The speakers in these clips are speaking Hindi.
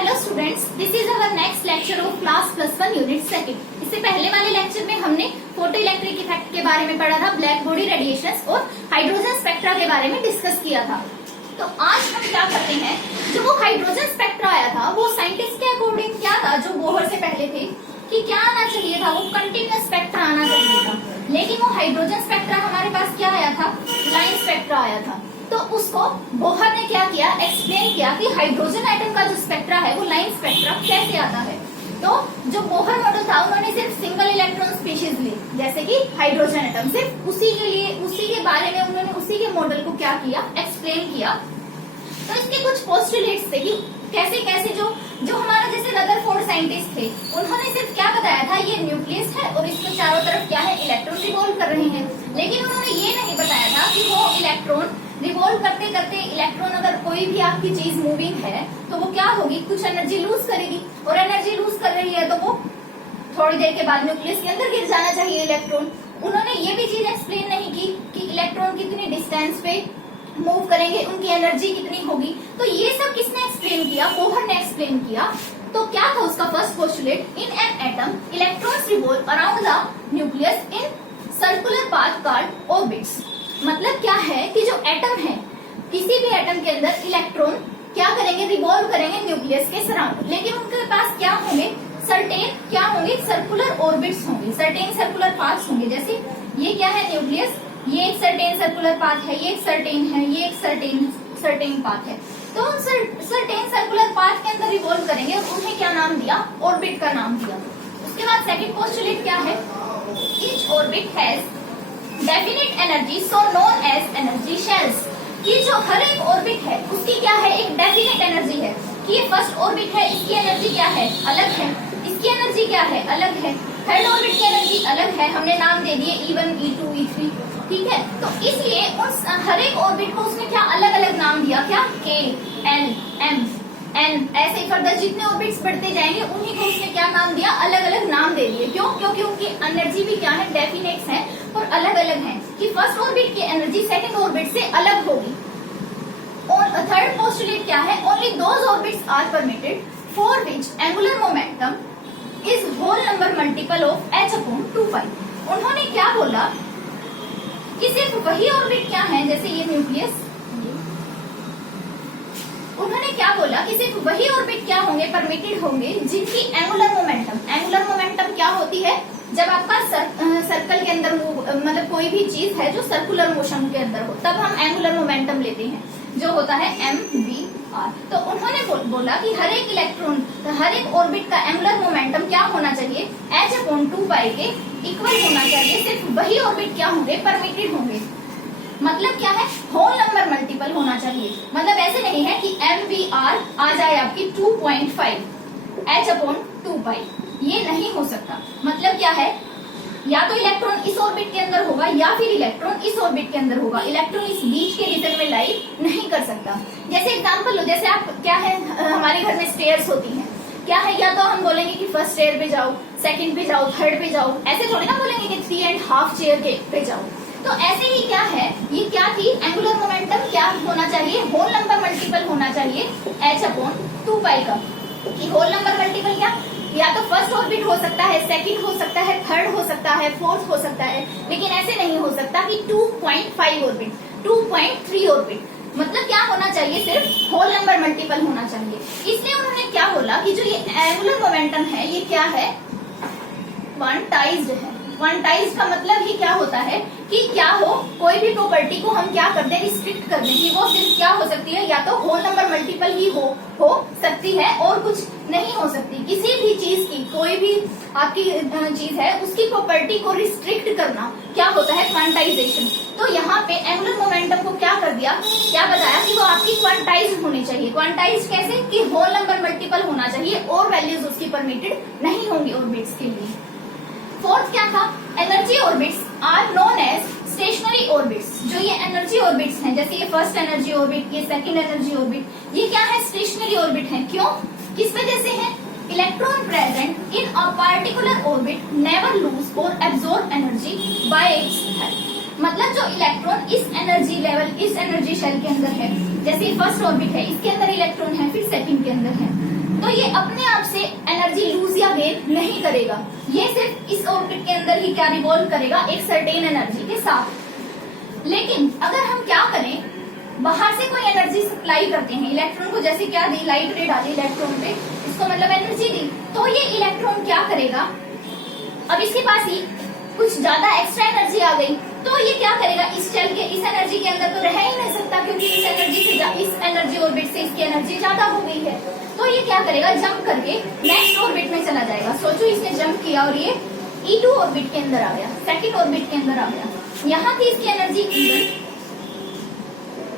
Hello students, this is our next lecture of class +1 unit second. इससे पहले वाले लेक्चर में हमने फोटो इलेक्ट्रिक इफेक्ट के बारे में पढ़ा था, ब्लैक बॉडी रेडिएशंस और हाइड्रोजन स्पेक्ट्रा के बारे में डिस्कस किया था। तो आज हम क्या करते हैं, जो वो हाइड्रोजन स्पेक्ट्रा आया था वो साइंटिस्ट के अकॉर्डिंग क्या था, जो बोहर से पहले थे कि क्या आना चाहिए था, वो कंटिन्यूअस स्पेक्ट्रा आना चाहिए था। लेकिन वो हाइड्रोजन स्पेक्ट्रा हमारे पास क्या आया था, लाइन स्पेक्ट्रा आया था। तो उसको बोहर ने क्या किया, एक्सप्लेन किया कि हाइड्रोजन एटम का जो स्पेक्ट्रा है वो लाइन स्पेक्ट्रा कैसे आता है। तो जो बोहर मॉडल था उन्होंने सिर्फ सिंगल इलेक्ट्रॉन स्पीशीज ली, जैसे कि हाइड्रोजन एटम, सिर्फ उसी के लिए, उसी के बारे में उन्होंने उसी के मॉडल को क्या किया, एक्सप्लेन किया। तो इसके कुछ पोस्टुलेट्स थे कि कैसे कैसे जो हमारा जैसे रदरफोर्ड साइंटिस्ट थे, उन्होंने सिर्फ क्या बताया था, ये न्यूक्लियस है और इसके चारों तरफ क्या है, इलेक्ट्रॉन रिवॉल्व कर रहे हैं। लेकिन उन्होंने ये नहीं बताया था कि वो इलेक्ट्रॉन रिवॉल्व करते करते इलेक्ट्रॉन, अगर कोई भी आपकी चीज मूविंग है तो वो क्या होगी, कुछ एनर्जी लूज करेगी, और एनर्जी लूज कर रही है तो वो थोड़ी देर के बाद न्यूक्लियस के अंदर गिर जाना चाहिए इलेक्ट्रॉन। उन्होंने ये भी चीज एक्सप्लेन नहीं की कि इलेक्ट्रॉन कितनी डिस्टेंस पे मूव करेंगे, उनकी एनर्जी कितनी होगी। तो ये सब किसने एक्सप्लेन किया, बोहर ने एक्सप्लेन किया। तो क्या था उसका first postulate, in an atom electrons revolve around the nucleus in circular path called orbits. मतलब क्या है कि जो एटम है, किसी भी एटम के अंदर इलेक्ट्रॉन क्या करेंगे, रिवॉल्व करेंगे न्यूक्लियस के सराउंड, लेकिन उनके पास क्या होंगे, सर्टेन क्या होंगे, सर्कुलर ऑर्बिट्स होंगे, सर्टेन सर्कुलर पाथ्स होंगे। जैसे ये क्या है, न्यूक्लियस, ये एक सर्टेन सर्कुलर पाथ है, ये एक सर्टेन है, ये एक सर्टेन पाथ है। तो उन सर्टेन सर्कुलर पाथ के अंदर रिवॉल्व करेंगे और उन्हें क्या नाम दिया, ऑर्बिट का नाम दिया। उसके बाद सेकंड पोस्टुलेट क्या है, each orbit has definite energy so known as energy shells. कि जो हर एक ऑर्बिट है उसकी क्या है, एक डेफिनेट एनर्जी है। कि ये फर्स्ट ऑर्बिट है, इसकी एनर्जी क्या है, अलग है, इसकी एनर्जी क्या है, अलग है, थर्ड ऑर्बिट की एनर्जी अलग है, हमने नाम दे दिए E1, E2, E3, ठीक है। तो इसलिए उस हर एक ऑर्बिट को उसने क्या अलग अलग नाम दिया, क्या, K, L, M, N, ऐसे फर्दर जितने ऑर्बिट्स बढ़ते जाएंगे उन्हीं को उसने क्या नाम दिया, अलग अलग नाम दे दिए। क्यों, क्योंकि उनकी एनर्जी भी क्या है, डेफिनेट्स है और अलग अलग है। कि फर्स्ट ऑर्बिट की एनर्जी सेकंड ऑर्बिट से अलग होगी। और थर्ड पोस्टुलेट क्या है, only those orbits are permitted for which angular momentum is whole number multiple of h/2π। उन्होंने क्या बोला कि सिर्फ वही ऑर्बिट क्या है, जैसे ये न्यूक्लियस, उन्होंने क्या बोला कि सिर्फ वही ऑर्बिट क्या होंगे, परमिटेड होंगे जिनकी एंगुलर मोमेंटम क्या होती है, जब आपका सर्कल के अंदर मतलब कोई भी चीज है जो सर्कुलर मोशन के अंदर हो, तब हम एंगुलर मोमेंटम लेते हैं, जो होता है mv/r। तो उन्होंने बोला कि हर एक इलेक्ट्रॉन, हर एक ऑर्बिट का एंगुलर मोमेंटम क्या होना चाहिए, h/2π के इक्वल होना चाहिए। सिर्फ वही ऑर्बिट क्या होंगे, परमिटेड होंगे। मतलब क्या है, होल नंबर मल्टीपल होना चाहिए। मतलब ऐसे नहीं है कि mv/r आ जाए आपकी 2.5 h/2π, ये नहीं हो सकता। मतलब क्या है, या तो इलेक्ट्रॉन इस ऑर्बिट के अंदर होगा या फिर इलेक्ट्रॉन इस ऑर्बिट के अंदर होगा, इलेक्ट्रॉन इस बीच के रीजन में लाई नहीं कर सकता। जैसे एग्जांपल लो, जैसे आप क्या है, हमारे घर में स्टेयर्स होती हैं, क्या है, या तो हम बोलेंगे कि फर्स्ट स्टेयर पे जाओ, सेकंड पे जाओ, थर्ड पे जाओ, ऐसे थोड़ी ना बोलेंगे कि 3.5 चेयर के पे जाओ। तो ऐसे ही क्या है, ये क्या थी, एंगुलर मोमेंटम क्या होना चाहिए, होल नंबर मल्टीपल होना चाहिए h/2π का। कि होल नंबर मल्टीपल क्या, या तो फर्स्ट ऑर्बिट हो सकता है, सेकंड हो सकता है, थर्ड हो सकता है, फोर्थ हो सकता है, लेकिन ऐसे नहीं हो सकता कि 2.5 ऑर्बिट, 2.3 ऑर्बिट। मतलब क्या होना चाहिए, सिर्फ होल नंबर मल्टीपल होना चाहिए। इसलिए उन्होंने क्या बोला कि जो ये एंगुलर मोमेंटम है ये क्या है, क्वांटाइज्ड है। क्वांटाइज्ड का मतलब ही क्या होता है कि क्या हो, कोई भी प्रॉपर्टी को हम क्या कर दें, रिस्ट्रिक्ट कर दें कि वो सिर्फ क्या हो सकती है, या तो होल नंबर मल्टीपल ही हो सकती है और कुछ नहीं हो सकती। किसी भी चीज की, कोई भी आपकी चीज है, उसकी प्रॉपर्टी को रिस्ट्रिक्ट करना क्या होता है, क्वांटाइजेशन। तो यहाँ पे एंगुलर मोमेंटम को क्या कर दिया, क्या बताया कि वो आपकी क्वांटाइज्ड होनी चाहिए। क्वांटाइज्ड कैसे, कि होल नंबर मल्टीपल होना चाहिए और वैल्यूज उसकी परमिटेड नहीं होंगी ऑर्बिट्स के लिए। फोर्थ क्या था, energy orbits are known as stationary orbits. जो ये एनर्जी ऑर्बिट्स हैं, जैसे ये फर्स्ट एनर्जी ऑर्बिट, ये सेकंड एनर्जी ऑर्बिट, ये क्या है, स्टेशनरी ऑर्बिट है। क्यों, किस वजह से है, electron present in a particular orbit never lose और absorb energy by its help. मतलब जो इलेक्ट्रॉन इस एनर्जी लेवल, इस एनर्जी शेल के अंदर है, जैसे फर्स्ट ऑर्बिट है, इसके अंदर इलेक्ट्रॉन है, फिर सेकंड के अंदर है, तो ये अपने आप से एनर्जी लूज या गेन नहीं करेगा, ये सिर्फ इस ऑर्बिट के अंदर ही क्या रिवॉल्व करेगा, एक सर्टेन एनर्जी के साथ। लेकिन अगर हम क्या करें, बाहर से कोई एनर्जी सप्लाई करते हैं इलेक्ट्रॉन को, जैसे क्या दी, लाइट रे डाली इलेक्ट्रॉन पे, इसको मतलब एनर्जी दी, तो ये इलेक्ट्रॉन क्या करेगा, अब इसके पास ही कुछ ज्यादा एक्स्ट्रा एनर्जी आ गई, तो ये क्या करेगा, इस शेल के इस एनर्जी के अंदर तो रह ही नहीं सकता, क्योंकि इस एनर्जी ऑर्बिट से इसकी एनर्जी ज्यादा हो गई है। तो ये क्या करेगा, जंप करके नेक्स्ट ऑर्बिट में चला जाएगा। सोचो इसने जंप किया और ये E2 ऑर्बिट के अंदर आ गया, सेकंड ऑर्बिट के अंदर आ गया। यहाँ थी इसकी एनर्जी E1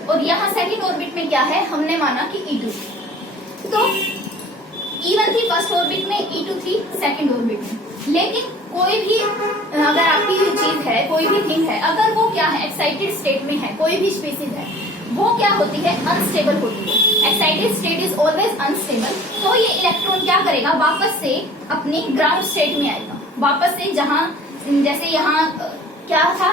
और यहाँ सेकंड ऑर्बिट में क्या है, हमने माना कि E2। तो E1 थी फर्स्ट ऑर्बिट में, E2 थी सेकंड ऑर्बिट में। लेकिन कोई भी अगर आपकी चीज है, कोई भी थिंग है, अगर वो क्या है, एक्साइटेड स्टेट में है, कोई भी स्पीसीज है, वो क्या होती है, अनस्टेबल होती है। Excited state is always unstable. तो ये इलेक्ट्रॉन क्या करेगा, वापस से अपनी ग्राउंड स्टेट में आएगा, वापस से जहां, जैसे यहाँ क्या था,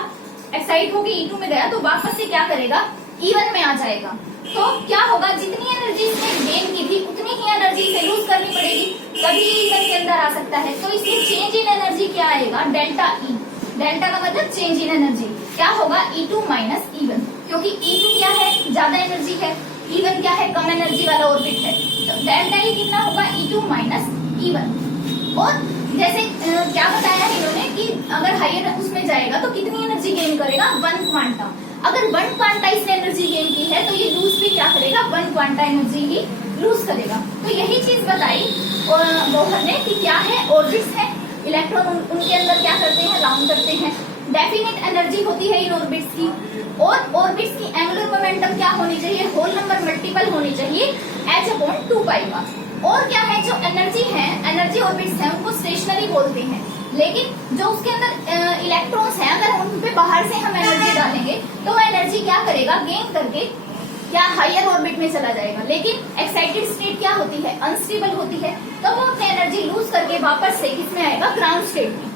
एक्साइट होके E2 में गया, तो वापस से क्या करेगा, E1 में आ जाएगा। तो क्या होगा, जितनी एनर्जी इसने गेन की थी उतनी ही एनर्जी इसे लूज करनी पड़ेगी, तभी E1 के अंदर आ सकता है। तो इसलिए चेंज इन एनर्जी क्या आएगा, डेल्टा E। डेल्टा का मतलब चेंज इन एनर्जी क्या होगा, E2 माइनस E1, क्योंकि E2 क्या है, ज्यादा एनर्जी है, E1 क्या है, कम एनर्जी वाला ऑर्बिट है। तो डेल्टा E कितना होगा, E2 माइनस E1। और जैसे क्या बताया इन्होंने कि अगर हायर उसमें जाएगा तो कितनी एनर्जी गेन करेगा, 1 क्वांटा। अगर 1 क्वांटा इसने एनर्जी गेन की है तो ये लूज भी क्या करेगा, 1 क्वांटा एनर्जी ही लूज करेगा। तो यही चीज बताई बोहर ने कि क्या है, ऑर्बिट्स है, इलेक्ट्रॉन उनके अंदर क्या करते हैं, राउंड करते हैं, डेफिनेट एनर्जी होती है इन ऑर्बिट्स की, और ऑर्बिट्स की एंगुलर मोमेंटम क्या होनी चाहिए, होल नंबर मल्टीपल होनी चाहिए h/2π का। और क्या है, जो एनर्जी है, एनर्जी ऑर्बिट्स है, उनको स्टेशनरी बोलते हैं। लेकिन जो उसके अंदर इलेक्ट्रॉन्स हैं, अगर उन पे बाहर से हम एनर्जी डालेंगे तो वो एनर्जी क्या करेगा, गेन करके क्या हायर ऑर्बिट में चला जाएगा। लेकिन एक्साइटेड स्टेट क्या होती है, अनस्टेबल होती है, तो वो अपनी एनर्जी लूज करके वापस से किसमें आएगा, ग्राउंड स्टेट में।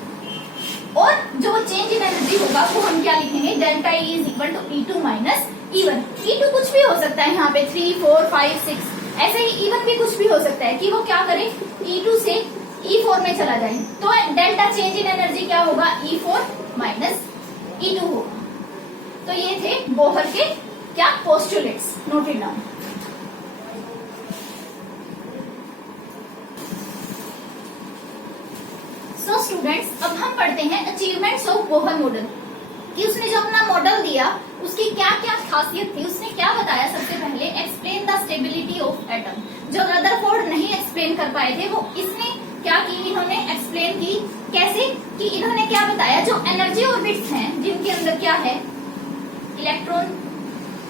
और जो चेंज इन एनर्जी होगा वो हम क्या लिखेंगे, delta E is equal to E2 minus E1। E2 कुछ भी हो सकता है, यहाँ पे 3, 4, 5, 6, ऐसे ही E1 भी कुछ भी हो सकता है कि वो क्या करे, E2 से E4 में चला जाए। तो डेल्टा चेंज इन एनर्जी क्या होगा, E4 माइनस E2 होगा। तो ये थे बोहर के क्या postulates, noted down. So students, अब हम पढ़ते हैं अचीवमेंट्स ऑफ बोहर मॉडल, कि उसने जो अपना मॉडल दिया उसकी क्या क्या खासियत थी। उसने क्या बताया, सबसे पहले explain the stability of atom. जो रदरफोर्ड नहीं एक्सप्लेन कर पाए थे वो इसने क्या की, इन्होंने एक्सप्लेन की। कैसे कि इन्होंने क्या बताया, जो एनर्जी ऑर्बिट्स हैं जिनके अंदर क्या है, इलेक्ट्रॉन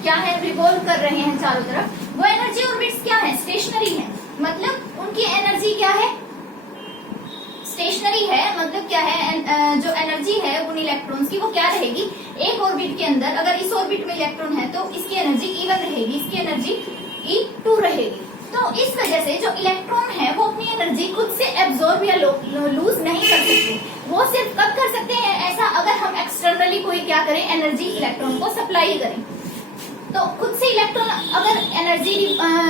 क्या है, रिवॉल्व कर रहे हैं चारों तरफ, वो एनर्जी ऑर्बिट्स क्या है, स्टेशनरी है। मतलब उनकी एनर्जी क्या है, स्टेशनरी है। मतलब क्या है, जो एनर्जी है उन इलेक्ट्रॉन्स की वो क्या रहेगी, एक ऑर्बिट के अंदर, अगर इस ऑर्बिट में इलेक्ट्रॉन है तो इसकी एनर्जी E1 रहेगी, इसकी एनर्जी E2 रहेगी। तो इस वजह से जो इलेक्ट्रॉन है वो अपनी एनर्जी खुद से एब्जॉर्ब या लूज नहीं कर सकते। वो सिर्फ कब कर सकते हैं ऐसा, अगर हम एक्सटर्नली कोई क्या करें, एनर्जी इलेक्ट्रॉन को सप्लाई करें। तो खुद से इलेक्ट्रॉन अगर एनर्जी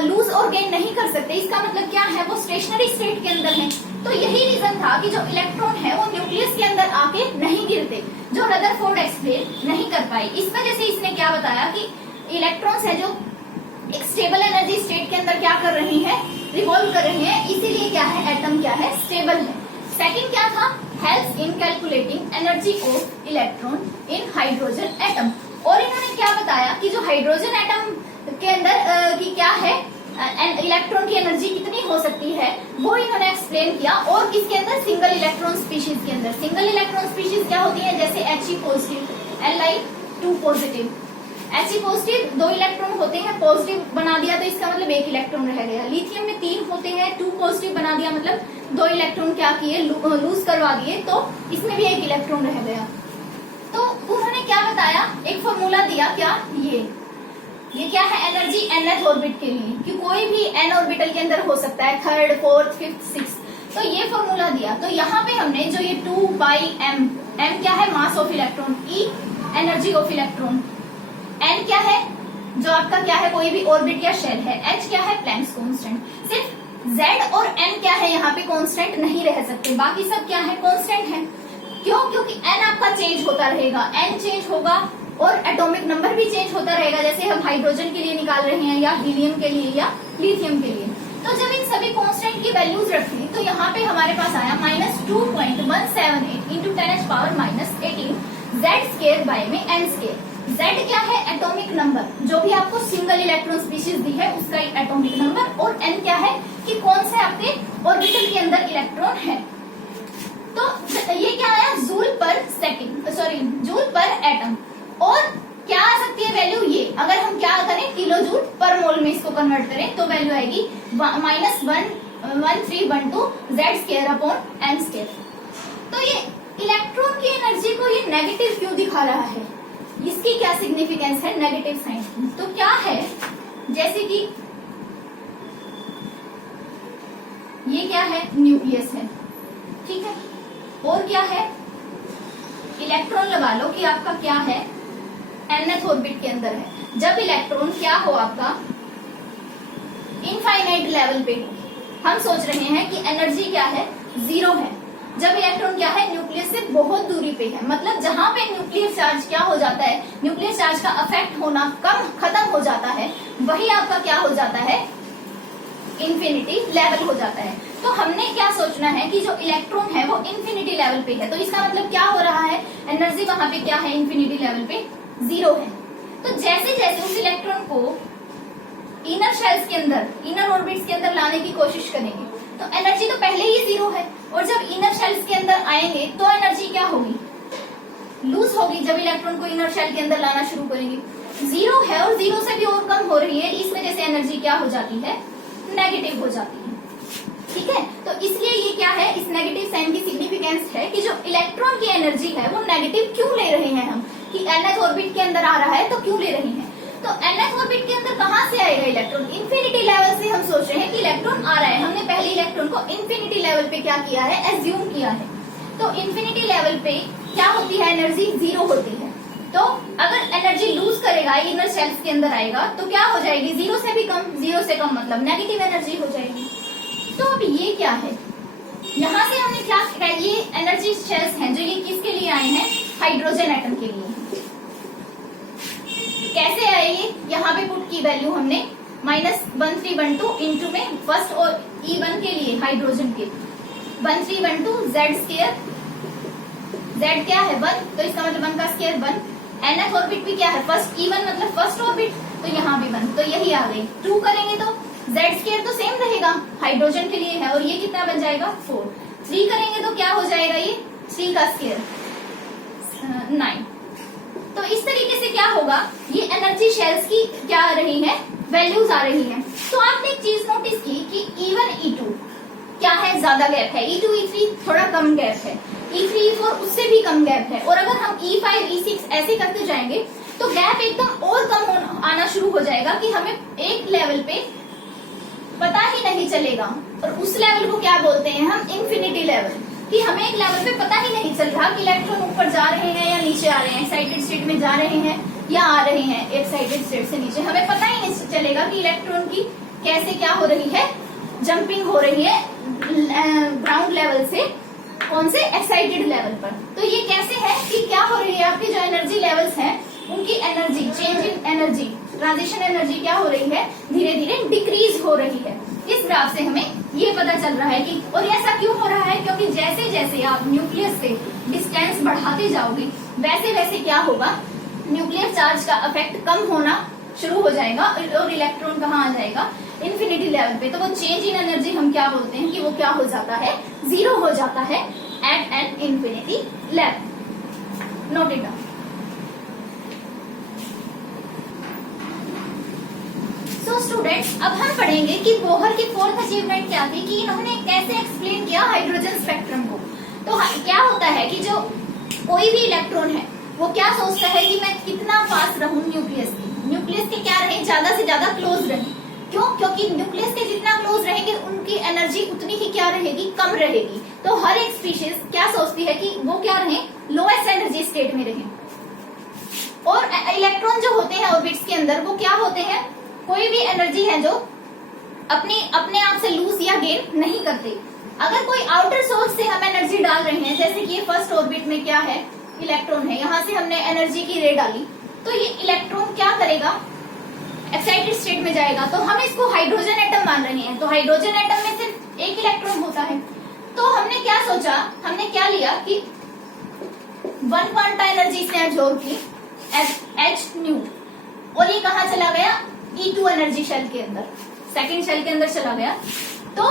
लूज और गेन नहीं कर सकते, इसका मतलब क्या है, वो स्टेशनरी स्टेट के अंदर है। तो यही रीजन था कि जो इलेक्ट्रॉन है वो न्यूक्लियस के अंदर आके नहीं गिरते, जो रदरफोर्ड एक्सप्लेन नहीं कर पाए। इस वजह से इसने क्या बताया कि इलेक्ट्रॉन्स है जो एक स्टेबल एनर्जी स्टेट के अंदर क्या कर रही है, रिवॉल्व कर रही है, इसीलिए क्या है, एटम क्या है, स्टेबल है। सेकंड क्या था, helps in calculating energy of electron in hydrogen atom. और इन्होंने क्या बताया कि जो हाइड्रोजन एटम के अंदर की क्या है, इलेक्ट्रॉन की एनर्जी कितनी हो सकती है, वो इन्होंने एक्सप्लेन किया। और किसके अंदर, सिंगल इलेक्ट्रॉन स्पीशीज के अंदर। सिंगल इलेक्ट्रॉन स्पीशीज क्या होती है, जैसे He positive, Li2 positive. He positive 2 electron होते हैं, पॉजिटिव बना दिया तो इसका मतलब 1 इलेक्ट्रॉन रह गया। लिथियम में 3 होते हैं, 2 पॉजिटिव बना दिया मतलब 2 इलेक्ट्रॉन क्या किए, लूज करवा दिए, तो इसमें भी 1 इलेक्ट्रॉन रह गया। तो उन्होंने क्या बताया, एक फॉर्मूला दिया, क्या ये क्या है, एनर्जी nth ऑर्बिट के लिए, कि कोई भी n ऑर्बिटल के अंदर हो सकता है, 3rd, 4th, 5th, 6th। तो ये फॉर्मूला दिया। तो यहाँ पे हमने जो ये 2/m, m क्या है, mass of electron, E energy of electron, n क्या है, जो आपका क्या है, कोई भी ऑर्बिट या शेल है, h क्या है, प्लैंक्स कांस्टेंट। सिर्फ Z और N क्या है यहाँ पे कांस्टेंट नहीं रह सकते, बाकी सब क्या है कांस्टेंट है। क्यों? क्योंकि N आपका चेंज होता रहेगा, N चेंज होगा और एटॉमिक नंबर भी चेंज होता रहेगा, जैसे हम हाइड्रोजन के लिए निकाल रहे हैं या हीलियम के लिए या लिथियम के लिए। तो जब इन सभी कांस्टेंट की वैल्यूज रखी तो यहाँ पे हमारे पास आया -2.178 इंटू 10⁻⁻18 Z² बाय में N²। Z क्या है? एटॉमिक नंबर, जो भी आपको सिंगल इलेक्ट्रॉन स्पीशीज दी है उसका एटॉमिक नंबर, और N क्या है कि कौन से आपके ऑर्बिटल के अंदर इलेक्ट्रॉन है। तो ये क्या आया? जूल पर सेकंड, सॉरी जूल पर एटम। और क्या आ सकती है वैल्यू? ये अगर हम क्या करें किलो जूल पर मोल में इसको कन्वर्ट करें तो वैल्यू आएगी -11312 Z² अपॉन N²। तो ये इलेक्ट्रॉन की एनर्जी को ये नेगेटिव क्यों दिखा रहा है? इसकी क्या सिग्निफिकेंस है नेगेटिव साइन की? तो क्या है, जैसे कि ये क्या है? न्यूक्लियस है, ठीक है। और क्या है? इलेक्ट्रॉन लगा लो कि आपका क्या है? nth ऑर्बिट के अंदर है। जब इलेक्ट्रॉन क्या हो आपका इनफाइनाइट लेवल पे हो, हम सोच रहे हैं कि एनर्जी क्या है? 0 है। जब इलेक्ट्रॉन क्या है? न्यूक्लियस से बहुत दूरी पे है, मतलब जहां पे न्यूक्लियर चार्ज क्या हो जाता है, न्यूक्लियर चार्ज का अफेक्ट होना खत्म हो जाता है, वही आपका क्या हो जाता है? इंफिनिटी लेवल हो जाता है। तो हमने क्या सोचना है कि जो इलेक्ट्रॉन है वो इंफिनिटी लेवल पे है, तो इसका मतलब क्या हो रहा है? एनर्जी वहां पे क्या है? इंफिनिटी लेवल पे 0 है। तो जैसे जैसे उस इलेक्ट्रॉन को इनर शेल्स के अंदर, इनर ऑर्बिट्स के अंदर लाने की कोशिश करेंगे तो एनर्जी तो पहले ही 0 है, और जब इनर शेल्स के अंदर आएंगे तो एनर्जी क्या होगी? लूज होगी। जब इलेक्ट्रॉन को इनर शेल के अंदर लाना शुरू करेंगे, 0 है और 0 से भी और कम हो रही है, इस वजह से एनर्जी क्या हो जाती है? नेगेटिव हो जाती है, ठीक है। तो इसलिए ये क्या है? इस नेगेटिव साइन की सिग्निफिकेंस है कि जो इलेक्ट्रॉन की एनर्जी है वो नेगेटिव क्यों ले रहे हैं हम, कि nth ऑर्बिट के अंदर आ रहा है तो क्यों ले रहे हैं? तो nth ऑर्बिट के अंदर कहां से आएगा इलेक्ट्रॉन? इंफिनिटी लेवल से। हम सोच रहे हैं कि इलेक्ट्रॉन आ रहा है, हमने पहले इलेक्ट्रॉन को इंफिनिटी लेवल पे क्या किया है? एज्यूम किया है। तो इंफिनिटी लेवल पे क्या होती है? एनर्जी 0 होती है। तो अगर एनर्जी लूज करेगा, इनर शेल्स के अंदर आएगा तो क्या हो जाएगी? 0 से भी कम, 0 से कम मतलब नेगेटिव एनर्जी हो जाएगी। तो अब ये क्या है? यहाँ से हमने क्या सीखा? ये एनर्जी शेल्स हैं जो ये किसके लिए आए हैं? हाइड्रोजन एटम के लिए। कैसे आए ये? यहाँ पे पुट की वैल्यू हमने -1312 इंटू में फर्स्ट और E1 के लिए हाइड्रोजन के 1312 Z²। Z क्या है? 1, तो इसका मतलब 1 का स्क्वायर 1। nth ऑर्बिट भी क्या है? फर्स्ट E1 मतलब फर्स्ट ऑर्बिट, तो यहाँ भी 1, तो यही आ गई। 2 करेंगे तो Z² तो सेम रहेगा, हाइड्रोजन के लिए है, और ये कितना बन जाएगा? 4। 3 करेंगे तो क्या हो जाएगा? ये 3 का स्क्वायर 9। तो इस तरीके से क्या होगा? ये एनर्जी शेल्स की क्या आ रही है? वैल्यूज आ रही हैं। तो आपने एक चीज नोटिस की कि E1 E2 क्या है? ज्यादा गैप है। E2 E3 थोड़ा कम गैप है। E3 E4 उससे भी कम गैप है। और अगर हम E5 E6 ऐसे करते जाएंगे तो गैप एकदम और कम आना शुरू हो जाएगा कि हमें एक लेवल पे पता ही नहीं चलेगा। और उस लेवल को क्या बोलते हैं हम? Infinity level. कि हमें एक लेवल पे पता ही नहीं चल रहा कि इलेक्ट्रॉन ऊपर जा रहे हैं या नीचे आ रहे हैं, एक्साइटेड स्टेट में जा रहे हैं या आ रहे हैं एक्साइटेड स्टेट से नीचे। हमें पता ही नहीं चलेगा कि इलेक्ट्रॉन की कैसे क्या हो रही है? जंपिंग हो रही है ग्राउंड लेवल से कौन से एक्साइटेड लेवल पर। तो ये कैसे है कि क्या हो रही है? आपकी जो एनर्जी लेवल्स हैं उनकी energy, change in energy, transition energy क्या हो रही है? धीरे धीरे डिक्रीज हो रही है। इस ग्राफ से हमें ये पता चल रहा है कि, और ऐसा क्यों हो रहा है? क्योंकि जैसे जैसे आप न्यूक्लियस से डिस्टेंस बढ़ाते जाओगे वैसे वैसे क्या होगा? न्यूक्लियर चार्ज का इफेक्ट कम होना शुरू हो जाएगा और इलेक्ट्रॉन कहाँ आ जाएगा? इंफिनिटी लेवल पे। तो वो चेंज इन एनर्जी हम क्या बोलते हैं कि वो क्या हो जाता है? 0 हो जाता है at an infinity level. Note it down. So students, अब हम पढ़ेंगे कि बोहर की फोर्थ अचीवमेंट क्या थी, कि इन्होंने कैसे एक्सप्लेन किया हाइड्रोजन स्पेक्ट्रम को। तो क्या होता है कि जो कोई भी इलेक्ट्रॉन है वो क्या सोचता है कि मैं कितना पास रहूं न्यूक्लियस के क्या रहे? ज्यादा से ज्यादा क्लोज रहे। क्यों? क्योंकि न्यूक्लियस के जितना क्लोज रहेंगे उनकी एनर्जी उतनी ही क्या रहेगी? कम रहेगी। तो हर एक स्पीशीज क्या सोचती है कि वो क्या रहे? लोएस्ट एनर्जी स्टेट में रहे। और इलेक्ट्रॉन जो होते हैं ऑर्बिट्स के अंदर वो क्या होते हैं? कोई भी एनर्जी है जो अपने आप से लूज या गेन नहीं करते। अगर कोई आउटर सोर्स से हम एनर्जी डाल रहे हैं, जैसे कि ये फर्स्ट ऑर्बिट में क्या है, इलेक्ट्रॉन है, यहाँ से हमने एनर्जी की रे डाली, तो ये इलेक्ट्रॉन क्या करेगा, एक्साइटेड स्टेट में जाएगा। तो हम इसको हाइड्रोजन एटम मान रहे हैं, तो हाइड्रोजन एटम में सिर्फ एक इलेक्ट्रॉन होता है। तो हमने क्या सोचा, हमने क्या लिया कि 1 क्वांटा एनर्जी इसने एब्जॉर्ब की एच न्यू, और ये कहाँ चला गया, E2 एनर्जी शेल के अंदर, सेकंड शेल के अंदर चला गया। तो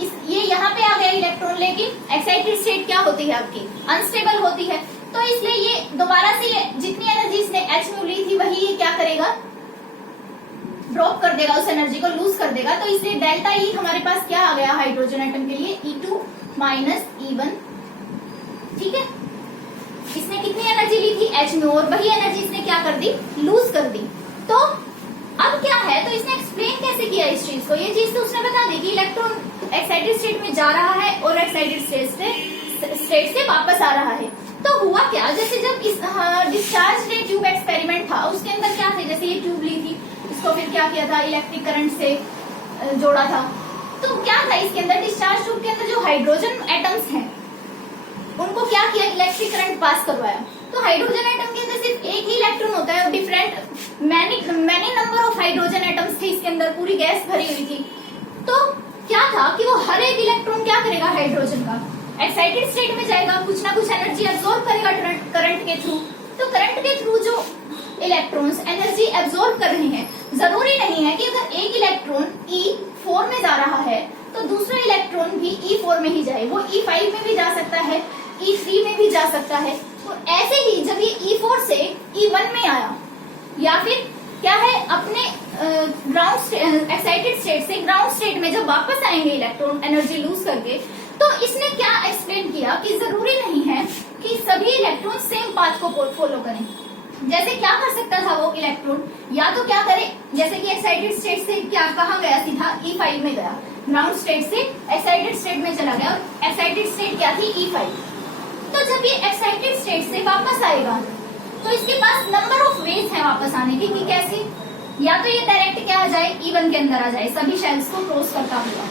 ये यहाँ पे आ गया इलेक्ट्रॉन, लेकिन एक्साइटेड स्टेट क्या होती है आपकी, अनस्टेबल होती है। तो इसलिए ये दोबारा से जितनी एनर्जी इसने एच न्यू ली थी वही ये क्या करेगा, ड्रॉप कर देगा, उस एनर्जी को लूज कर देगा। तो इसलिए डेल्टा ई हमारे पास क्या आ गया हाइड्रोजन एटम के लिए, E2 माइनस E1। ठीक है, इसने कितनी एनर्जी ली थी, एच न्यू, और वही एनर्जी इसने क्या कर दी, लूज कर दी। तो अब क्या है, तो इसने एक्सप्लेन कैसे किया इस चीज को, ये चीज तो उसने बता दी कि इलेक्ट्रॉन एक्साइटेड स्टेट में जा रहा है और एक्साइटेड स्टेट से वापस आ रहा है। तो हुआ क्या, जैसे जब इस डिस्चार्ज रे ट्यूब एक्सपेरिमेंट था, उसके अंदर क्या थे, जैसे ये ट्यूब ली थी, इसको फिर क्या किया था, इलेक्ट्रिक करंट से जोड़ा था। तो क्या था इसके अंदर, डिस्चार्ज ट्यूब के अंदर जो हाइड्रोजन एटम्स हैं उनको क्या किया, इलेक्ट्रिक करंट पास करवाया। तो हाइड्रोजन एटम के अंदर सिर्फ एक ही इलेक्ट्रॉन होता है और different many number of hydrogen atoms थे इसके अंदर, पूरी गैस भरी हुई थी। तो क्या था कि वो हर एक इलेक्ट्रॉन क्या करेगा, हाइड्रोजन का एक्साइटेड स्टेट में जाएगा, कुछ ना कुछ एनर्जी एब्जॉर्ब करेगा करंट के थ्रू। तो करंट के थ्रू जो इलेक्ट्रॉन्स एनर्जी एब्जॉर्ब कर रहे हैं, जरूरी नहीं है कि अगर एक इलेक्ट्रॉन E4 में जा रहा है तो दूसरा इलेक्ट्रॉन भी E4 में ही जाए, वो E5 में भी जा सकता है, E3 में भी जा सकता है। और ऐसे ही जब ये E4 से E1 में आया, या फिर क्या है, अपने ग्राउंड एक्साइटेड स्टेट से ग्राउंड स्टेट में जब वापस आएंगे इलेक्ट्रॉन एनर्जी लूज करके, तो इसने क्या एक्सप्लेन किया कि जरूरी नहीं है कि सभी इलेक्ट्रॉन सेम पाथ को फॉलो करें। जैसे क्या कर सकता था वो इलेक्ट्रॉन, या तो क्या करे, जैसे कि एक्साइटेड स्टेट से क्या कहाँ गया, सीधा E5 में गया, ग्राउंड स्टेट से एक्साइटेड स्टेट में चला गया, और एक्साइटेड स्टेट क्या थी, E5। तो जब ये एक्साइटेड स्टेट से वापस आएगा तो इसके पास नंबर ऑफ वेज है वापस आने की, कि कैसे, या तो ये डायरेक्ट क्या आ जाए, E1 के अंदर आ जाए, सभी शेल्स को क्रॉस करता हुआ।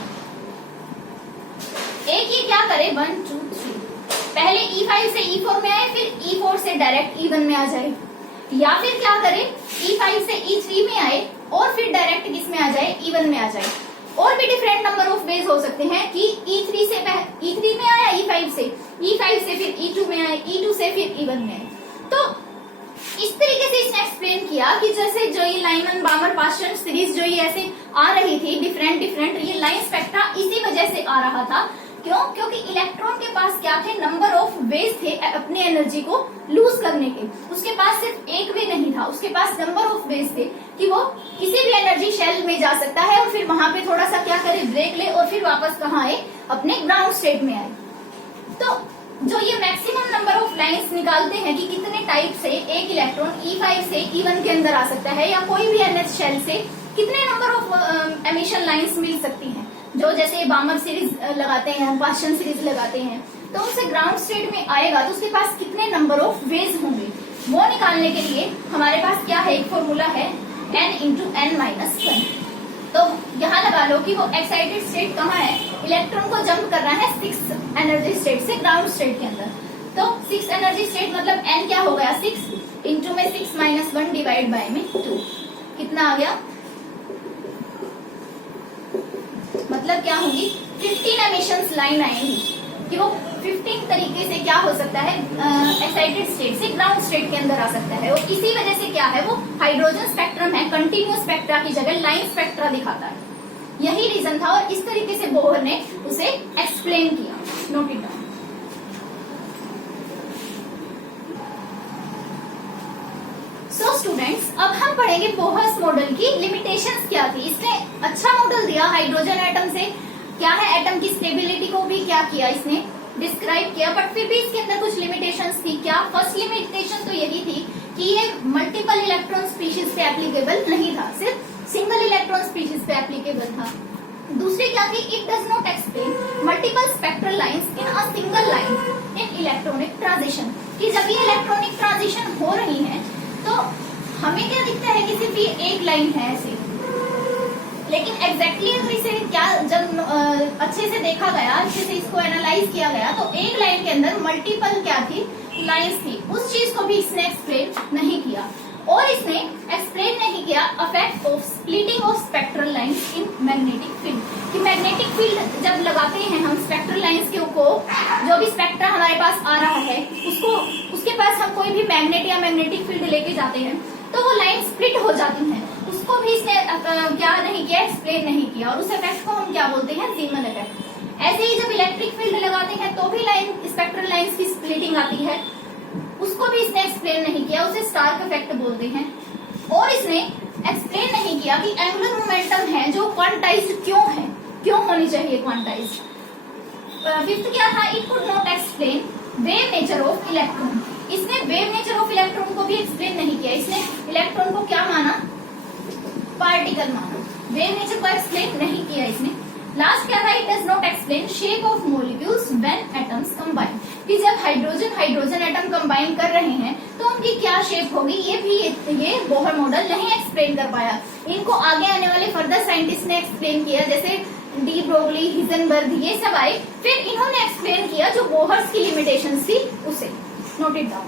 एक ये क्या करे, 1 2 3, पहले E5 से E4 में आए, फिर E4 से डायरेक्ट E1 में आ जाए, या फिर क्या करे, E5 से E3 में आए और फिर डायरेक्ट किस में आ जाए, E1 में आ जाए। और भी डिफरेंट नंबर ऑफ वेज हो सकते हैं कि E3 में आया, E5 से फिर E2 में आए, E2 से फिर E1 में आए। तो इस तरीके से इसने एक्सप्लेन किया कि जैसे जो ये लाइमन बामर पास्चन सीरीज जो ये ऐसे आ रही थी, डिफरेंट ये लाइन स्पेक्ट्रा इसी वजह से आ रहा था। क्यों, क्योंकि इलेक्ट्रॉन के पास क्या थे, नंबर ऑफ वेज थे अपनी एनर्जी को लूज करने के। उसके पास सिर्फ एक वे नहीं था, उसके पास नंबर ऑफ वेज थे कि वो किसी भी एनर्जी शेल में जा सकता है और फिर वहां पे थोड़ा सा क्या करे, ब्रेक ले, और फिर वापस कहाँ आए, अपने ग्राउंड स्टेट में आए। तो जो ये मैक्सिमम नंबर ऑफ लाइंस निकालते हैं कि कितने टाइप से एक इलेक्ट्रॉन E5 से E1 के अंदर आ सकता है, या कोई भी एनएच शेल से कितने नंबर ऑफ एमिशन लाइंस मिल सकती हैं, जो जैसे बामर सीरीज लगाते हैं, पास्चन सीरीज लगाते हैं, तो उनसे ग्राउंड स्टेट में आएगा तो उसके पास कितने नंबर ऑफ वेज होंगे, वो निकालने के लिए हमारे पास क्या है, एक फॉर्मूला है n × n-1। तो यहाँ लगा लो कि वो एक्साइटेड स्टेट कहाँ है, इलेक्ट्रॉन को जंप कर रहा है 6 एनर्जी स्टेट से ग्राउंड स्टेट के अंदर। तो 6 एनर्जी स्टेट मतलब n क्या हो गया, 6 इंटू में 6 - 1 डिवाइड बाय में 2, कितना आ गया, मतलब क्या होगी, 15 एमिशंस लाइन आएंगी कि वो 15 तरीके से क्या हो सकता है, एक्साइटेड स्टेट से ग्राउंड स्टेट के अंदर आ सकता है। और इसी वजह से क्या है, वो हाइड्रोजन स्पेक्ट्रम है, कंटिन्यूअस स्पेक्ट्रा की जगह लाइन स्पेक्ट्रा दिखाता है। यही रीजन था और इस तरीके से बोहर ने उसे एक्सप्लेन किया। Note it down. So students, अब हम पढ़ेंगे बोहर्स मॉडल की लिमिटेशंस क्या थी। इसने अच्छा मॉडल दिया हाइड्रोजन एटम से, क्या है, एटम की स्टेबिलिटी को भी क्या किया इसने, डिस्क्राइब किया, बट फिर भी इसके अंदर कुछ लिमिटेशंस थी। क्या, फर्स्ट लिमिटेशन तो यही थी कि ये मल्टीपल इलेक्ट्रॉन स्पीशीज पे एप्लीकेबल नहीं था, सिर्फ सिंगल इलेक्ट्रॉन स्पीशीज पे एप्लीकेबल था। दूसरी क्या थी, it does not explain multiple spectral lines in a single line in electronic transition, कि जब ये इलेक्ट्रॉनिक ट्रांजिशन हो रही है तो हमें क्या दिखता है कि सिर्फ ये एक लाइन है ऐसे, लेकिन एग्जैक्टली इसे क्या जब अच्छे से देखा गया, अच्छे से इसको एनालाइज किया गया, तो एक लाइन के अंदर मल्टीपल क्या थी, लाइंस थी। उस चीज को भी इसने एक्सप्लेन नहीं किया। और इसने एक्सप्लेन नहीं किया affect of splitting of spectral lines in magnetic field, कि मैग्नेटिक फील्ड जब लगाते हैं हम स्पेक्ट्रल लाइंस के को, जो भी स्पेक्ट्रा हमारे पास आ रहा है उसको, उसके पास हम कोई भी मैग्नेट या मैग्नेटिक फील्ड लेके जाते हैं तो वो लाइन स्प्लिट हो जाती है। उसको भी इसने क्या नहीं किया, एक्सप्लेन नहीं किया। और उस इफेक्ट को हम क्या बोलते हैं, जीमन इफेक्ट। ऐसे ही जब इलेक्ट्रिक फील्ड लगाते हैं तो भी लाइन स्पेक्ट्रल लाइंस की स्प्लिटिंग आती है, उसको भी इसने एक्सप्लेन नहीं किया, उसे स्टार्क इफेक्ट बोलते हैं। और इसने एक्सप्लेन नहीं किया कि एंगुलर मोमेंटम है जो क्वांटाइज्ड क्यों है, क्यों होनी चाहिए क्वांटाइज्ड। फिफ्थ क्या था, it could not explain wave nature of electron. इसने वेव नेचर ऑफ इलेक्ट्रॉन को भी एक्सप्लेन नहीं किया। इसने इलेक्ट्रॉन को क्या माना, पार्टिकल माना, वेव नेचर को एक्सप्लेन नहीं किया इसने। लास्ट क्या था, it does not explain shape of molecules when atoms combine, कि जब हाइड्रोजन एटम कंबाइन कर रहे हैं तो उनकी क्या शेप होगी, ये भी ये बोहर मॉडल नहीं एक्सप्लेन कर पाया। इनको आगे आने वाले फर्दर साइंटिस्ट ने एक्सप्लेन किया, जैसे डी ब्रोगली, हिजेनबर्ग, ये सब आए, फिर इन्होंने एक्सप्लेन किया जो बोहर्स की लिमिटेशंस थी उसे। Note it down.